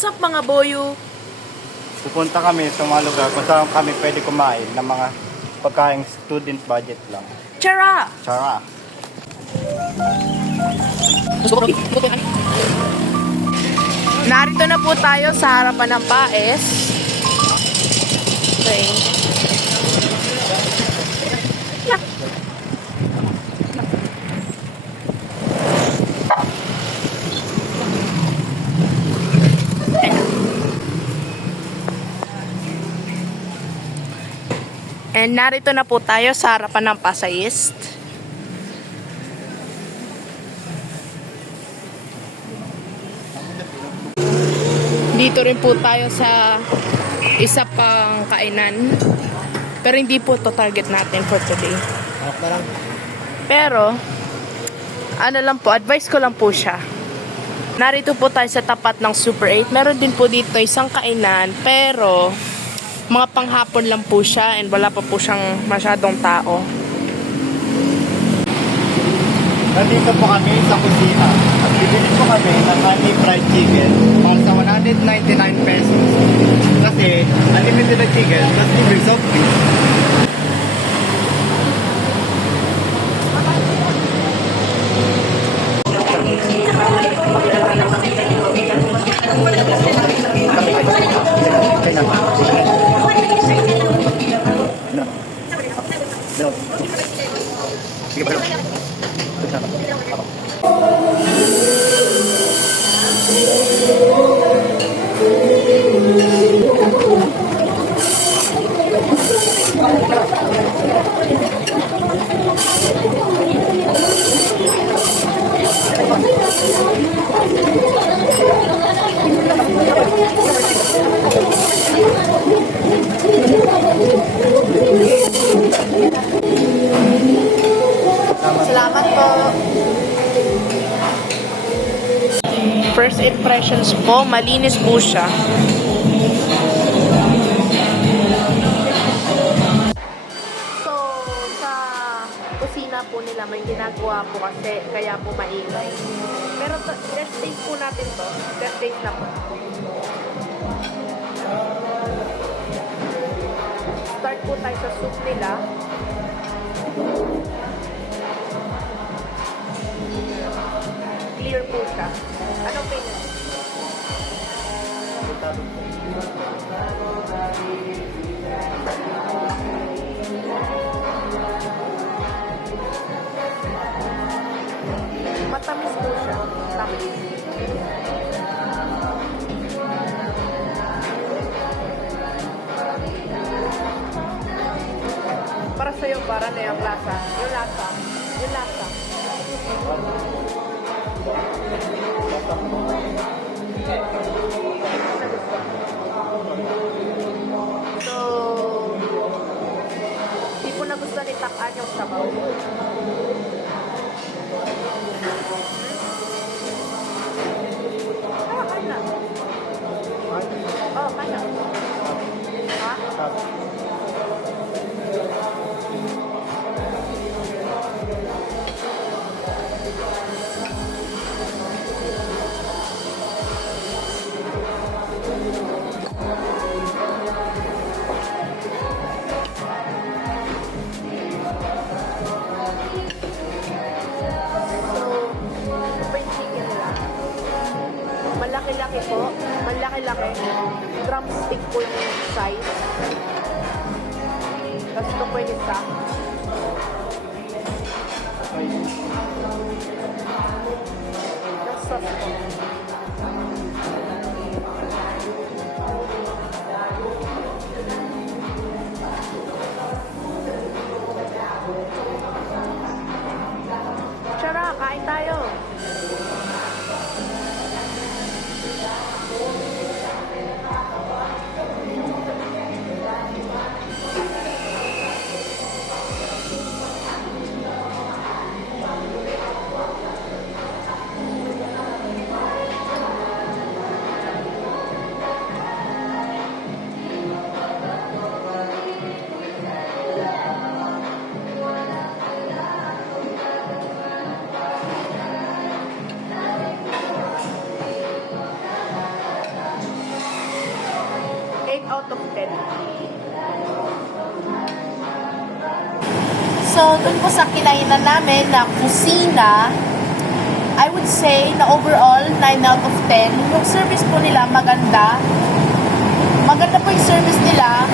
What's up mga boyo? Pupunta kami sa mga lugar kung saan kami pwede kumain ng mga pagkain student budget lang. Tara! Tsara! Narito na po tayo sa harapan ng paes. Okay. And narito na po tayo sa harapan ng Pasay East. Dito rin po tayo sa isa pang kainan. Pero hindi po to target natin for today. Pero, ano lang po, advice ko lang po siya. Narito po tayo sa tapat ng Super 8. Meron din po dito isang kainan, pero mga panghapon lang po siya and wala pa po siyang masyadong tao. Nandito po kami sa kusina at bibili po kami ng honey fried chicken para sa 199 pesos. Kasi unlimited na chicken plus libre soft drink. Salamat po. First impressions po, malinis po siya. So, sa kusina po nila may ginagawa po kasi kaya po maingay. Pero let's taste po natin to. Let's taste na po. Start po tayo sa soup nila. Clear po siya. Anong opinion? Matamis po siya. Tamis. Para sa'yo, para na yung lasa. Yung lasa. Yung lasa. So, di po na gusto ni Takan yung sabaw. Ah, kaya. Oh, kaya. Ha? Malaki-laki po. Malaki-laki. Drumstick po yung size. Tapos ito po yung isa. Yung sauce po. Tara, kain tayo. of 10? So, dun po sa kinainan namin na kusina, I would say na overall, 9 out of 10. Yung service po nila, maganda. Maganda po yung service nila,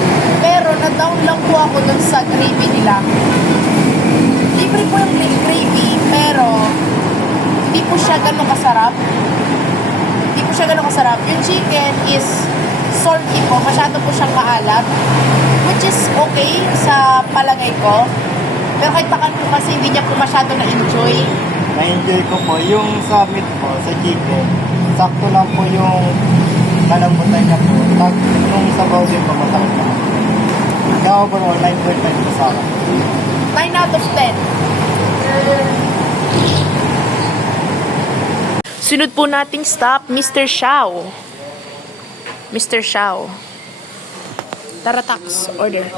pero na-down lang po ako dun sa gravy nila. Libre po yung gravy, pero hindi po siya ganun kasarap. Hindi po siya ganun kasarap. Yung chicken is salty po, masyado po siyang maalat, which is okay sa palagay ko. Pero kahit pakan po kasi hindi niya po masyado na-enjoy. Na-enjoy ko po yung sa meat po, sa chicken. Sakto lang po yung kalambutan niya po. Yung sabaw din po masakit naman. Kaya overall, 9.5 po sa akin. 9 out of 10. Sunod po nating stop, Mr. Xiao. Mr. Xiao. Tara, tax. Order.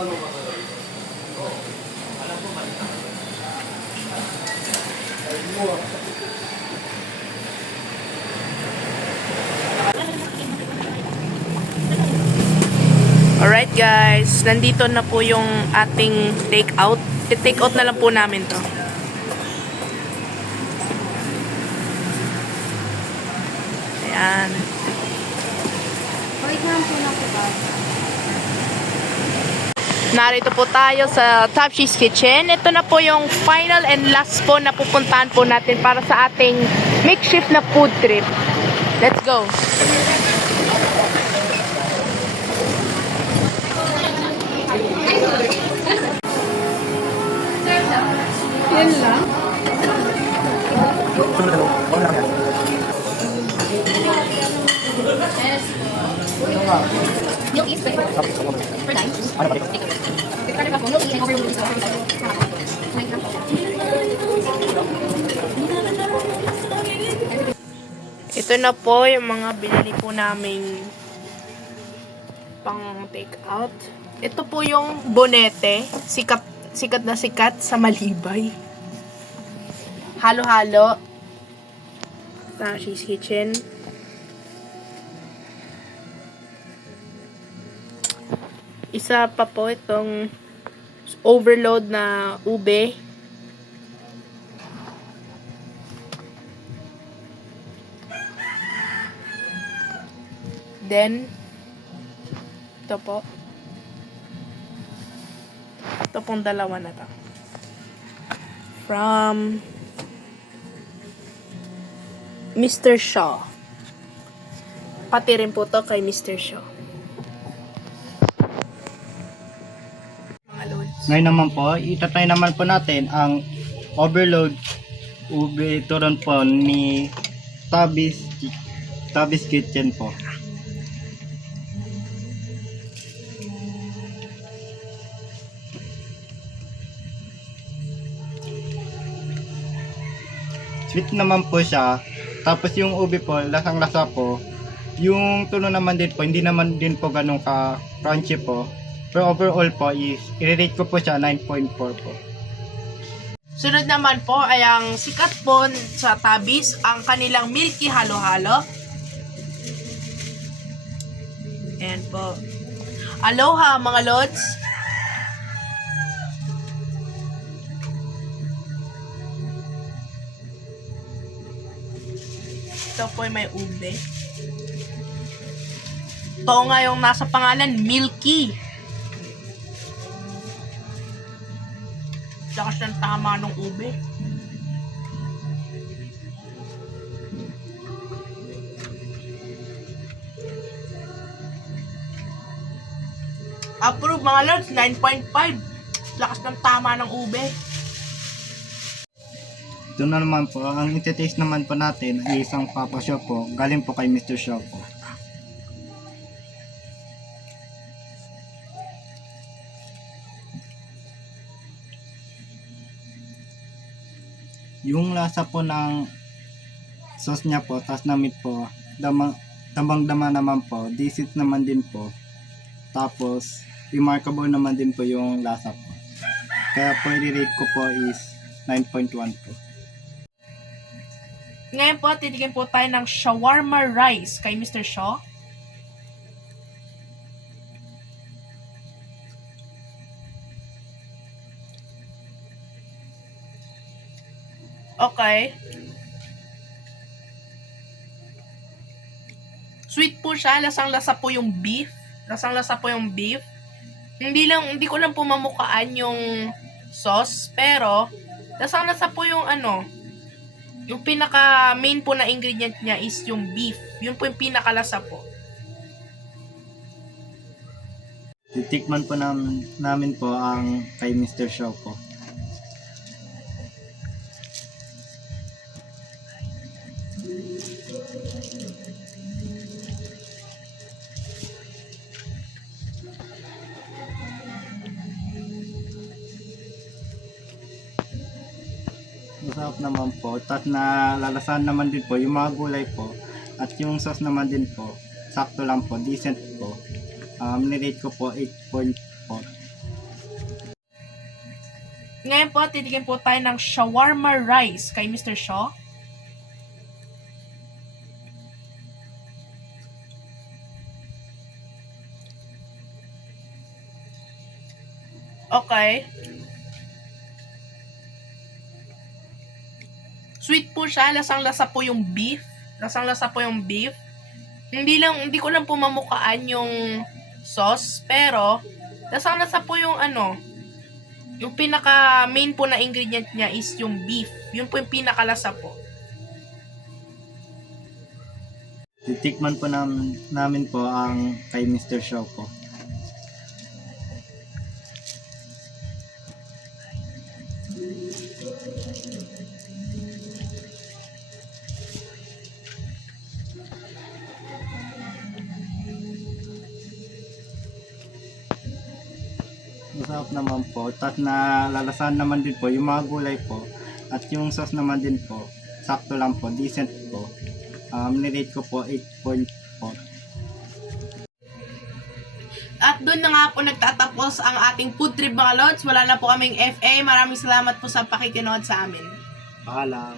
Alright guys, nandito na po yung ating take out. I-take out na lang po namin to. Ayan. Narito po tayo sa Top Cheese Kitchen. Ito na po yung final and last po na pupuntahan po natin para sa ating makeshift na food trip. Let's go! Yan lang? Milk is per dime. Karne pa po, milk is over is Ito na po yung mga binili po naming pang take out. Ito po yung bonete, sikat na sikat sa Malibay. Halo-halo. Tashi's Kitchen. Isa pa po itong overload na ube. Then, ito po. Ito pong dalawa na to. From Mr. Shaw. Pati rin po to kay Mr. Shaw. Mga loads. Ngayon naman po, itatry naman po natin ang overload ube turon po ni Tabby's Kitchen po. Sweet naman po siya. Tapos yung ube po, lasang-lasa po. Yung tuno naman din po, hindi naman din po ganun ka-crunchy po. Pero overall po, i-rate ko po siya 9.4 po. Sunod naman po ay ang sikat po sa Tabis, ang kanilang milky halo-halo. Ayan po. Aloha mga lods. Ito po ay may ube. Ito nga yung nasa pangalan, milky. Lakas ng tama ng ube. Approve mga lods, 9.5. Lakas ng tama ng ube. Ito na naman po, ang iti-taste naman po natin ay isang Papa Shaw po, galing po kay Mr. Shaw po. Yung lasa po ng sauce niya po, tas na meat po, damang-dama naman po, decent naman din po. Tapos, remarkable naman din po yung lasa po. Kaya po, i-rate ko po is 9.1 po. Ngayon po, titigyan po tayo ng shawarma rice kay Mr. Shaw. Okay. Sweet po siya, lasang-lasa po yung beef. Lasang-lasa po yung beef. Hindi ko lang po mamukaan yung sauce, pero lasang-lasa po yung yung pinaka main po na ingredient niya is yung beef. Yun po yung pinakalasa po. Titikman po namin po ang kay Mr. Shaw po. Masarap naman po. Tapos nalalasahan naman din po yung mga gulay po. At yung sauce naman din po, sakto lang po, decent po. Nirate ko po 8.4. Ngayon po, titigyan po tayo ng shawarma rice kay Mr. Shaw. Okay. Sweet po siya, lasang-lasa po yung beef. Lasang-lasa po yung beef. Hindi ko lang po mamukaan yung sauce, pero lasang-lasa po yung yung pinaka main po na ingredient niya is yung beef. Yun po yung pinakalasa po. Titikman po namin po ang kay Mr. Shaw po. Masarap naman po. Tapos nalalasahan naman din po yung mga gulay po. At yung sauce naman din po, sakto lang po, decent po. Nirate ko po 8.4. At doon na nga po nagtatapos ang ating food trip mga lods. Wala na po kaming FA. Maraming salamat po sa pakikinood sa amin. Paalam.